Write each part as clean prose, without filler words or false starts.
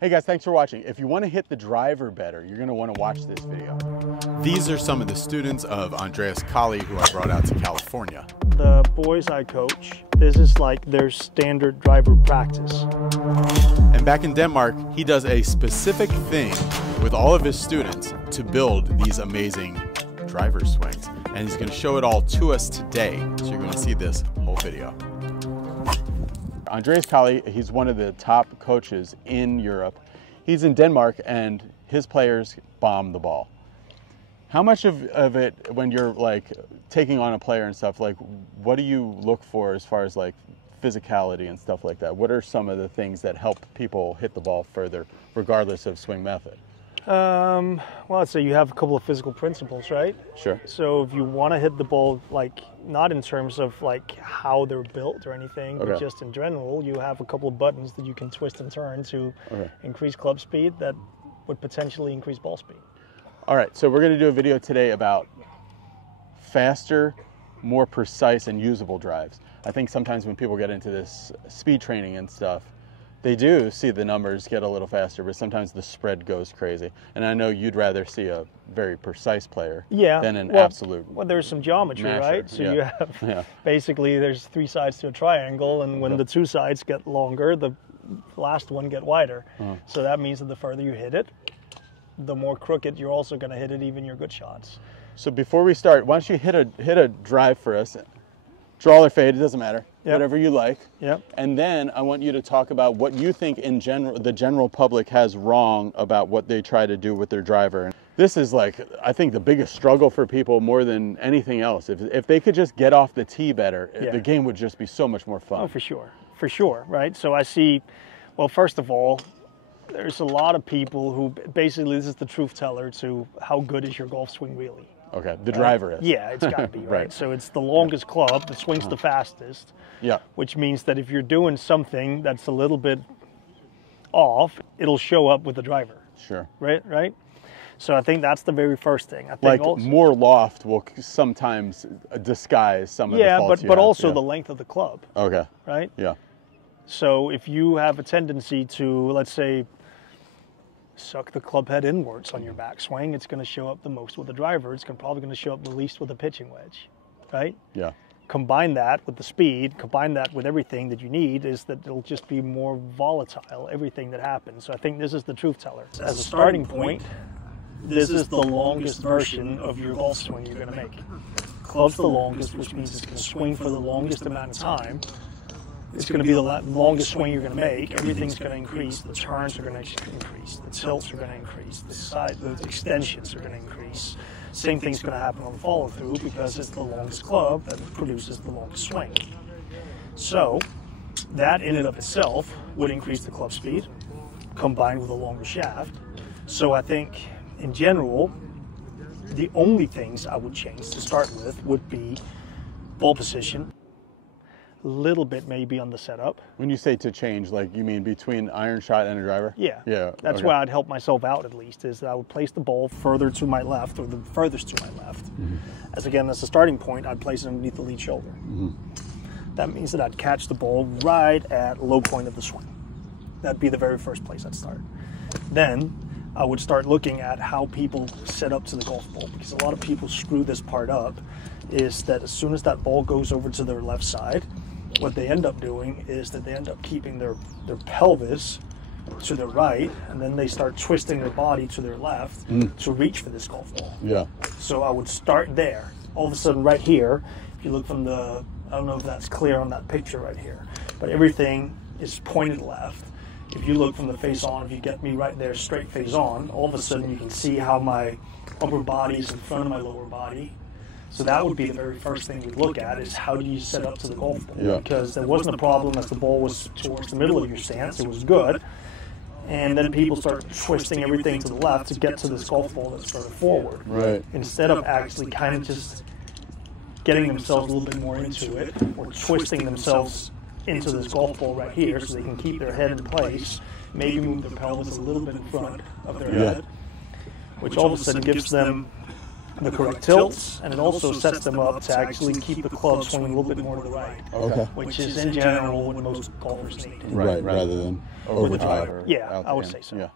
Hey guys, thanks for watching. If you want to hit the driver better, you're going to want to watch this video. These are some of the students of Andreas, who I brought out to California. The boys I coach, this is like their standard driver practice. And back in Denmark, he does a specific thing with all of his students to build these amazing driver swings. And he's going to show it all to us today. So you're going to see this whole video. Andreas, he's one of the top coaches in Europe. He's in Denmark and his players bomb the ball. How much of it, when you're like taking on a player and stuff, like what do you look for as far as like physicality and stuff like that? What are some of the things that help people hit the ball further regardless of swing method? Well, I'd say you have a couple of physical principles, right? Sure. So if you want to hit the ball, like not in terms of like how they're built or anything, but just in general, you have a couple of buttons that you can twist and turn to increase club speed that would potentially increase ball speed. All right, so we're going to do a video today about faster, more precise and usable drives. I think sometimes when people get into this speed training and stuff, they do see the numbers get a little faster, but sometimes the spread goes crazy. And I know you'd rather see a very precise player than an absolute. Well, there's some geometry, masher. right? So you have basically there's three sides to a triangle, and when the two sides get longer, the last one get wider. So that means that the further you hit it, the more crooked you're also going to hit it, even your good shots. So before we start, why don't you hit a drive for us? Draw or fade, it doesn't matter. Whatever you like. And then I want you to talk about what you think in general the general public has wrong about what they try to do with their driver. This is like, I think, the biggest struggle for people more than anything else. If they could just get off the tee better, the game would just be so much more fun. Oh, for sure, right? So I see, well, first of all, there's a lot of people who basically, this is the truth teller to how good is your golf swing really. Okay, the driver is. Yeah, it's got to be, right? So it's the longest club, the swing's the fastest. Yeah. Which means that if you're doing something that's a little bit off, it'll show up with the driver. Sure. Right? So I think that's the very first thing. I think like more loft will sometimes disguise some of the faults but also the length of the club. Okay. Right? Yeah. So if you have a tendency to, let's say, suck the club head inwards on your backswing, it's going to show up the most with the driver. It's probably going to show up the least with a pitching wedge, right? Yeah. Combine that with the speed, combine that with everything that you need, is that it'll just be more volatile, everything that happens. So I think this is the truth teller. As a starting point, this is the longest version of your golf swing you're going to make. Club's the longest, which means it's going to swing for the longest amount of time. It's going to be the longest swing you're going to make. Everything's going to increase. The turns are going to increase. The tilts are going to increase. The extensions are going to increase. Same thing's going to happen on the follow through because it's the longest club that produces the longest swing. So that in and of itself would increase the club speed combined with a longer shaft. So I think in general, the only things I would change to start with would be ball position. Little bit maybe on the setup. When you say to change, like you mean between iron shot and a driver? Yeah. That's where I'd help myself out at least, is that I would place the ball further to my left or the furthest to my left. As again, as a starting point, I'd place it underneath the lead shoulder. That means that I'd catch the ball right at low point of the swing. That'd be the very first place I'd start. Then I would start looking at how people set up to the golf ball, because a lot of people screw this part up, is that as soon as that ball goes over to their left side, what they end up doing is that they end up keeping their pelvis to their right, and then they start twisting their body to their left to reach for this golf ball. Yeah. So I would start there. All of a sudden right here, if you look from the, I don't know if that's clear on that picture right here, but everything is pointed left. If you look from the face on, if you get me right there straight face on, all of a sudden you can see how my upper body is in front of my lower body. So that would be the very first thing we'd look at, is how do you set up to the golf ball? Yeah. Because there wasn't a problem as the ball was towards the middle of your stance. It was good. And then people start twisting everything to the left to get to this golf ball that's further forward. Right. Instead of actually kind of just getting themselves a little bit more into it, or twisting themselves into this golf ball right here so they can keep their head in place, maybe move their pelvis a little bit in front of their head, which all of a sudden gives them the correct tilts, and it also sets them up to actually keep the club swinging a little bit more to the right. Okay. Which is in general what most golfers need. Right, rather than over the top. Yeah, I would say so. Yeah.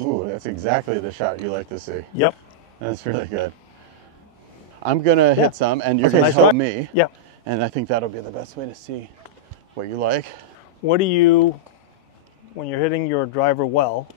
Ooh, that's exactly the shot you like to see. Yep. That's really good. I'm going to hit some, and you're going to help me. Yeah. And I think that'll be the best way to see what you like. What do you, when you're hitting your driver well,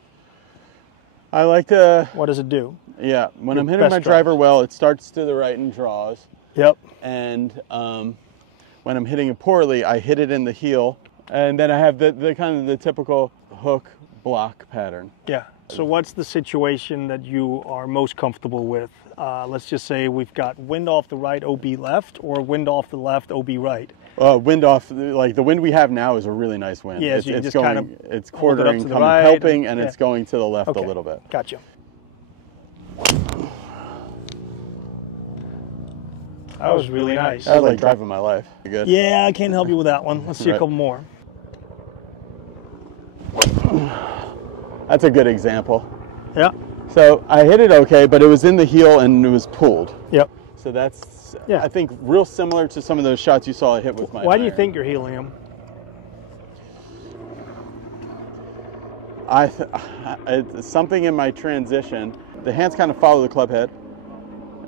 I like to... what does it do? Yeah, when I'm hitting my driver well, it starts to the right and draws. Yep. And when I'm hitting it poorly, I hit it in the heel, and then I have the kind of the typical hook block pattern. Yeah. So what's the situation that you are most comfortable with? Let's just say we've got wind off the right, OB left, or wind off the left, OB right. Wind off, like the wind we have now is a really nice wind. Yeah, so it's just kind of it's quartering, to the right, helping, and it's going to the left a little bit. Gotcha. That was really nice. That was like driving my life. Good. Yeah, I can't help you with that one. Let's see a couple more. That's a good example. Yeah. So I hit it okay, but it was in the heel and it was pulled. Yep. So that's, I think, real similar to some of those shots you saw I hit with my Why do you think you're heeling them? It's something in my transition. The hands kind of follow the club head,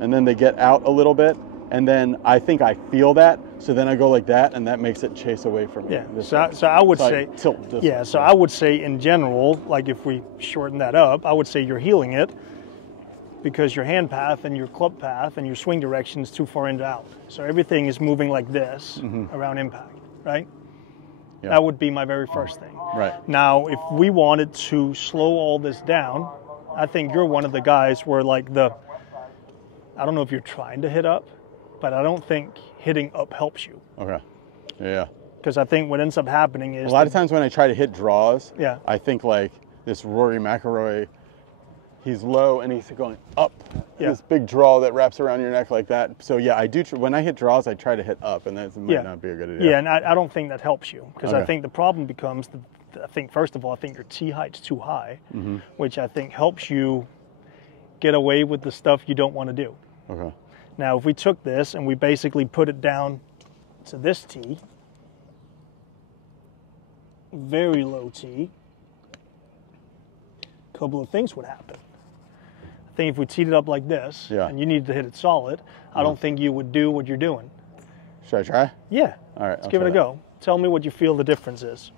and then they get out a little bit, and then I think I feel that, so then I go like that, and that makes it chase away from me. Yeah, so I would say, tilt this way. So I would say in general, like if we shorten that up, I would say you're heeling it because your hand path and your club path and your swing direction is too far in and out. So everything is moving like this around impact, right? Yeah. That would be my very first thing. Right. Now, if we wanted to slow all this down, I think you're one of the guys where like I don't know if you're trying to hit up, but I don't think hitting up helps you. Okay. Yeah. Because I think what ends up happening is... A lot of times when I try to hit draws, yeah, I think like this Rory McIlroy, he's low and he's going up. Yeah. This big draw that wraps around your neck like that. So yeah, I do. When I hit draws, I try to hit up, and that might not be a good idea. Yeah, and I don't think that helps you. Because I think the problem becomes, I think first of all, I think your tee height's too high, which I think helps you get away with the stuff you don't want to do. Okay. Now, if we took this and we basically put it down to this tee, very low tee, a couple of things would happen. I think if we teed it up like this, and you needed to hit it solid, I don't think you would do what you're doing. Should I try? Yeah. All right. Let's give it a go. Tell me what you feel the difference is.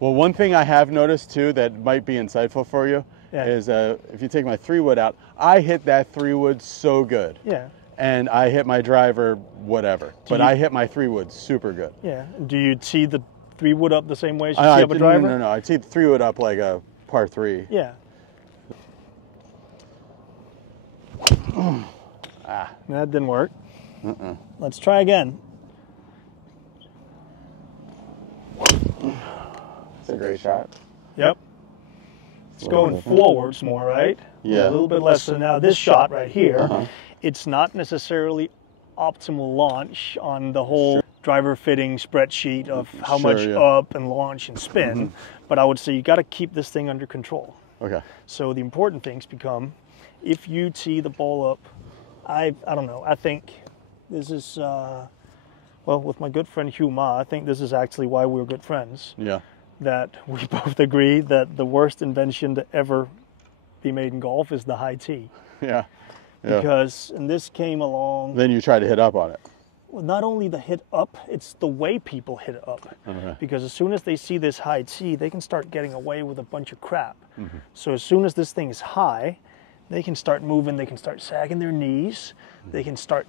Well, one thing I have noticed too that might be insightful for you is if you take my 3-wood out, I hit that 3-wood so good. Yeah. And I hit my driver whatever, but I hit my 3-wood super good. Yeah. Do you tee the 3-wood up the same way as you tee up a driver? No. I tee the 3-wood up like a par 3. Yeah. That didn't work. Let's try again. It's a great shot. Yep. It's going forwards more, right? Yeah. A little bit less. So now this shot right here, it's not necessarily optimal launch on the whole driver fitting spreadsheet of how much up and launch and spin, but I would say you got to keep this thing under control. Okay. So the important things become, if you tee the ball up, I don't know, I think this is, well, with my good friend Hugh Ma, I think this is actually why we're good friends. Yeah. That we both agree that the worst invention to ever be made in golf is the high tee. Yeah. Because, and this came along... Then you try to hit up on it. Well, not only the hit up, it's the way people hit it up. Okay. Because as soon as they see this high tee, they can start getting away with a bunch of crap. So as soon as this thing is high, they can start moving, they can start sagging their knees, they can start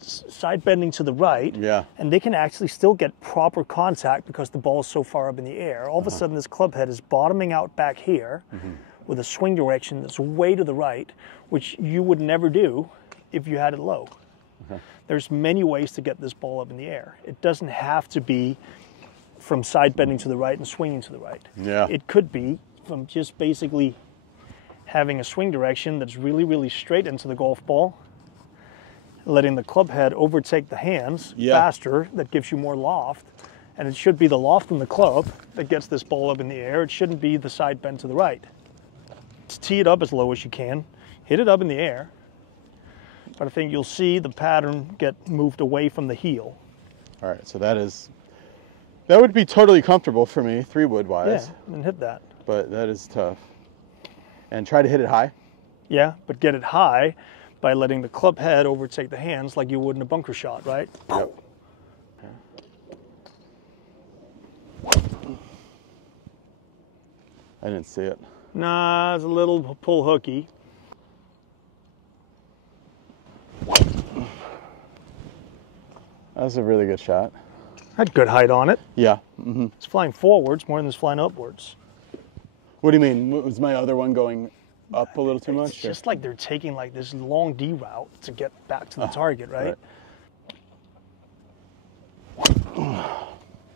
side bending to the right, and they can actually still get proper contact because the ball is so far up in the air. All of a sudden, this club head is bottoming out back here with a swing direction that's way to the right, which you would never do if you had it low. There's many ways to get this ball up in the air. It doesn't have to be from side bending to the right and swinging to the right. It could be from just basically having a swing direction that's really, really straight into the golf ball, letting the club head overtake the hands faster, that gives you more loft. And it should be the loft in the club that gets this ball up in the air. It shouldn't be the side bend to the right. Tee it up as low as you can. Hit it up in the air. But I think you'll see the pattern get moved away from the heel. All right, so that would be totally comfortable for me, 3-wood wise. Yeah, and hit that. But that is tough. And try to hit it high? Yeah, but get it high by letting the club head overtake the hands like you would in a bunker shot, right? Yep. I didn't see it. Nah, it's a little pull hooky. That was a really good shot. Had good height on it. Yeah. It's flying forwards more than it's flying upwards. What do you mean? Was my other one going up a little too much? It's just like they're taking like this long D route to get back to the target, right?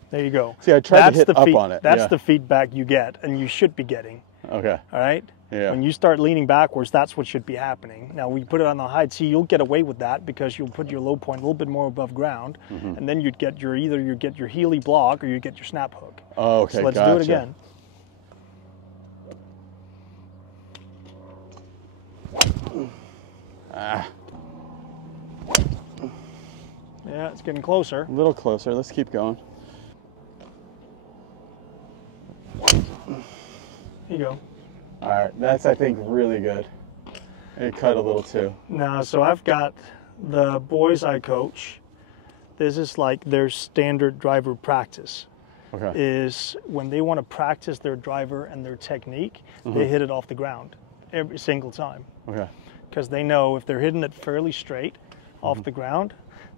There you go. See, I tried to hit up on it. That's the feedback you get, and you should be getting. Okay. All right? Yeah. When you start leaning backwards, that's what should be happening. Now, when you put it on the high tee, you'll get away with that because you'll put your low point a little bit more above ground, and then you'd get your either you get your heely block or you get your snap hook. Oh, okay. So let's do it again. Yeah, it's getting closer. A little closer. Let's keep going. Here you go. All right, that's, I think, really good. It cut a little too. Now, so I've got the boys I coach. This is like their standard driver practice. Okay. Is when they want to practice their driver and their technique, they hit it off the ground every single time. Okay. Because they know if they're hitting it fairly straight off the ground,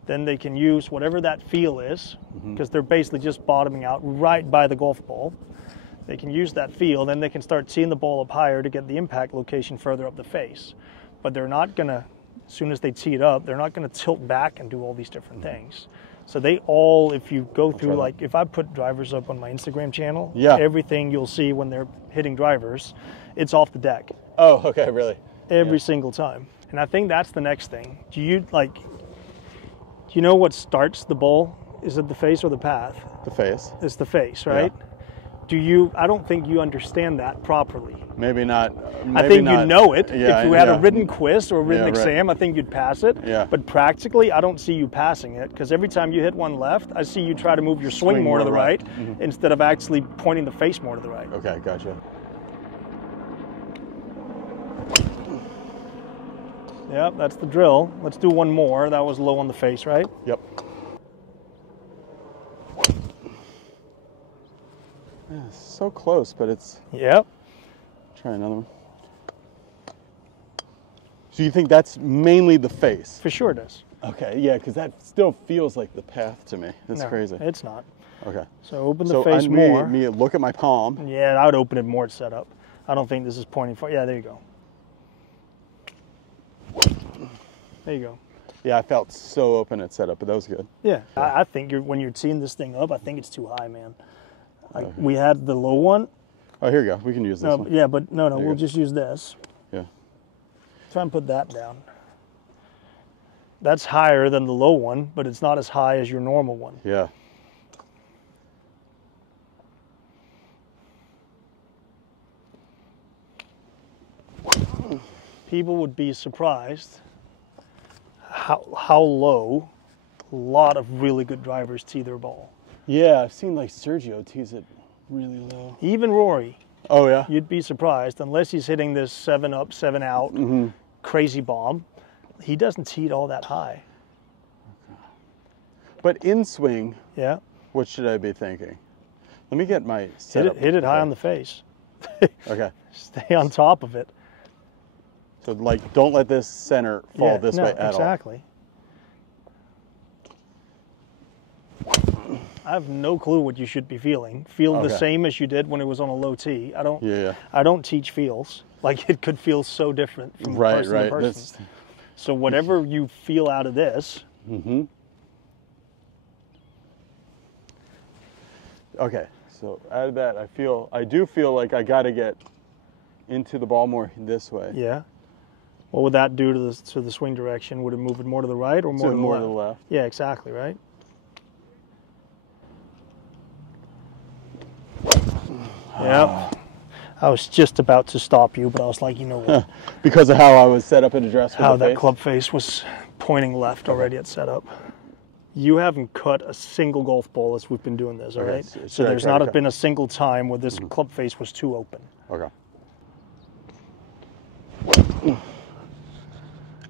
then they can use whatever that feel is, because they're basically just bottoming out right by the golf ball. They can use that feel, then they can start seeing the ball up higher to get the impact location further up the face. But they're not going to, as soon as they tee it up, they're not going to tilt back and do all these different things. So they all, if you go through, like if I put drivers up on my Instagram channel, everything you'll see when they're hitting drivers, it's off the deck. Oh, okay, really? Every single time. And I think that's the next thing. Do you know what starts the ball? Is it the face or the path? The face. It's the face, right? Yeah. I don't think you understand that properly. Maybe not. I think you know it. Yeah, if you had a written quiz or a written exam, right. I think you'd pass it. Yeah. But practically, I don't see you passing it, because every time you hit one left, I see you try to move your swing more to the right, instead of actually pointing the face more to the right. Okay, gotcha. Yep, that's the drill. Let's do one more. That was low on the face, right? Yep. Yeah, so close, but it's... Yep. Try another one. So you think that's mainly the face? For sure it is. Okay, yeah, because that still feels like the path to me. That's crazy. It's not. Okay. So open the face more. Look at my palm. Yeah, I would open it more set up. I don't think this is pointing for... Yeah, there you go. There you go. Yeah, I felt so open at setup, but that was good. Yeah, I think when you're teeing this thing up, I think it's too high, man. Like we had the low one. Oh, here you go. We can use this one. Yeah, but no, we'll just use this. Yeah. Try and put that down. That's higher than the low one, but it's not as high as your normal one. Yeah. People would be surprised how low a lot of really good drivers tee their ball. Yeah, I've seen like Sergio tees it really low. Even Rory. Oh, yeah? You'd be surprised, unless he's hitting this 7 up, 7 out crazy bomb. He doesn't tee it all that high. But in swing, yeah, what should I be thinking? Let me get my setup. Hit it high on the face. Okay. Stay on top of it. So, like, don't let this center fall this way at all. Exactly. I have no clue what you should be feeling. Feel the same as you did when it was on a low tee. I don't. Yeah. I don't teach feels. Like, it could feel so different from person to person. So whatever you feel out of this. Okay. So out of that, I do feel like I got to get into the ball more this way. Yeah. What would that do to the swing direction? Would it move it more to the right or more to the left? Yeah, exactly, right? Yep. I was just about to stop you, but I was like, you know what? Because of how I was set up in the dress with How the that face? club face was pointing left already at setup. You haven't cut a single golf ball as we've been doing this, all right? So there's not been a single time where this club face was too open. Okay.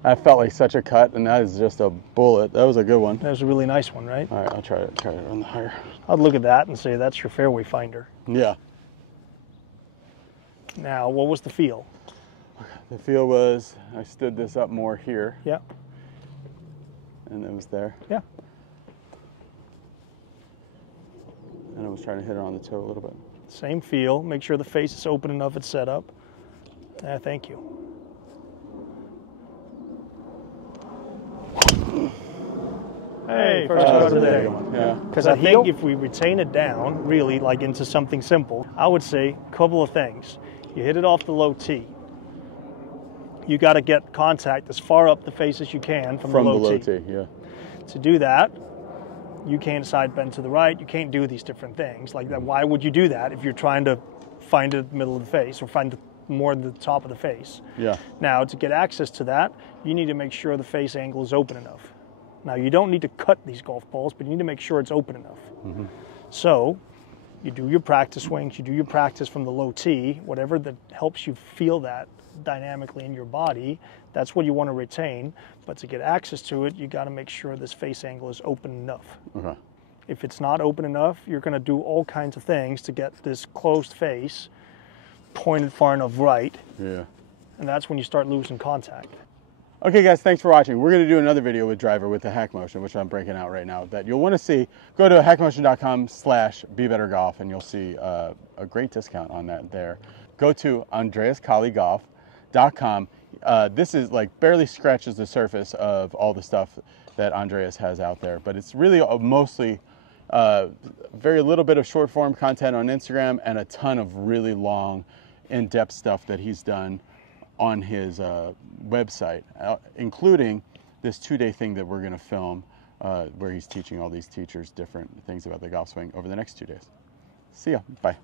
That felt like such a cut, and that is just a bullet. That was a good one. That was a really nice one, right? All right, I'll try it on the higher. I'd look at that and say that's your fairway finder. Yeah. Now, what was the feel? The feel was I stood this up more here. Yeah. And it was there. Yeah. And I was trying to hit it on the toe a little bit. Same feel. Make sure the face is open enough it's set up. Thank you. Hey, first cut of the day. Yeah. Because I think if we retain it down, really, like into something simple, I would say a couple of things. You hit it off the low tee. You got to get contact as far up the face as you can from the low tee. Yeah. To do that, you can't side bend to the right. You can't do these different things like that. Why would you do that if you're trying to find it middle of the face or find more the top of the face? Yeah. Now, to get access to that, you need to make sure the face angle is open enough. Now, you don't need to cut these golf balls, but you need to make sure it's open enough. Mm-hmm. So, you do your practice swings, you do your practice from the low tee, whatever that helps you feel that dynamically in your body, that's what you want to retain. But to get access to it, you got to make sure this face angle is open enough. Okay. If it's not open enough, you're going to do all kinds of things to get this closed face pointed far enough right. Yeah. And that's when you start losing contact. Okay guys, thanks for watching. We're going to do another video with driver with the hack motion, which I'm breaking out right now, that you'll want to see. Go to hackmotion.com/BeBetterGolf and you'll see a great discount on that there. Go to AndreasKaliGolf.com. This is like barely scratches the surface of all the stuff that Andreas has out there, but it's really mostly very little bit of short form content on Instagram and a ton of really long, in-depth stuff that he's done on his website, including this 2-day thing that we're going to film where he's teaching all these teachers different things about the golf swing over the next 2 days. See ya. Bye.